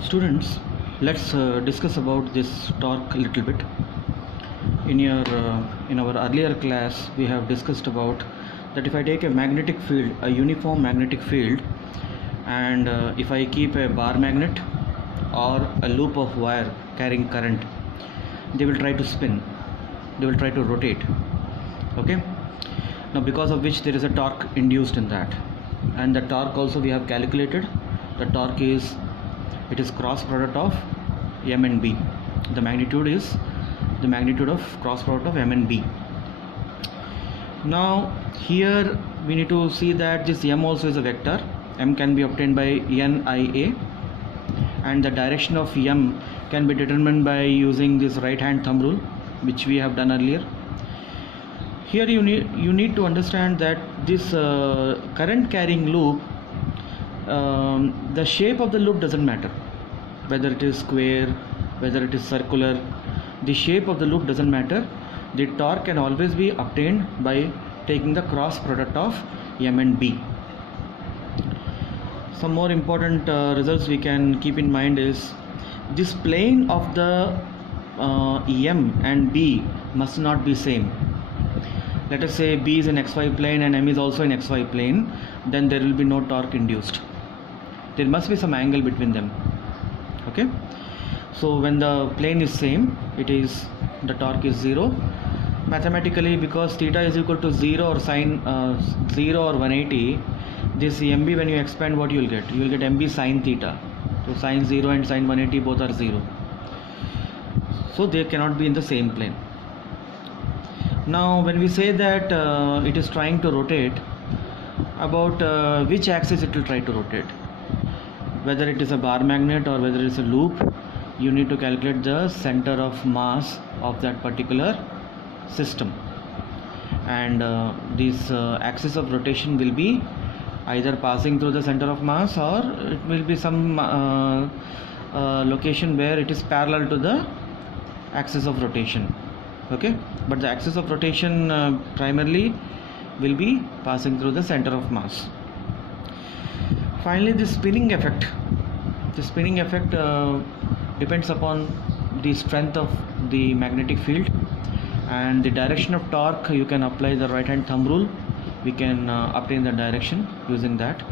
Students, let's discuss about this torque a little bit. In our earlier class, we have discussed about that if I take a magnetic field, a uniform magnetic field, and if I keep a bar magnet or a loop of wire carrying current, they will try to spin, they will try to rotate. Okay. Now, because of which there is a torque induced in that, and the torque also we have calculated. The torque is cross product of M and B. The magnitude is the magnitude of cross product of M and B. Now here we need to see that this M also is a vector. M can be obtained by NIA, and the direction of M can be determined by using this right hand thumb rule, which we have done earlier. Here you need to understand that this current carrying loop, the shape of the loop doesn't matter, whether it is square, whether it is circular. The shape of the loop doesn't matter. The torque can always be obtained by taking the cross product of M and B. Some more important results we can keep in mind is this plane of the M and B must not be same. Let us say B is in XY plane and M is also in XY plane, then there will be no torque induced. There must be some angle between them. Okay. So when the plane is same, the torque is 0. Mathematically, because theta is equal to 0 or sine 0 or 180, this MB, when you expand, what you will get? You will get MB sine theta. So sine 0 and sine 180 both are 0. So they cannot be in the same plane. Now when we say that it is trying to rotate, about which axis it will try to rotate, whether it is a bar magnet or whether it is a loop, you need to calculate the center of mass of that particular system, and this axis of rotation will be either passing through the center of mass, or it will be some location where it is parallel to the axis of rotation. Okay, but the axis of rotation primarily will be passing through the center of mass. Finally, the spinning effect. The spinning effect depends upon the strength of the magnetic field, and the direction of torque. You can apply the right hand thumb rule. We can obtain the direction using that.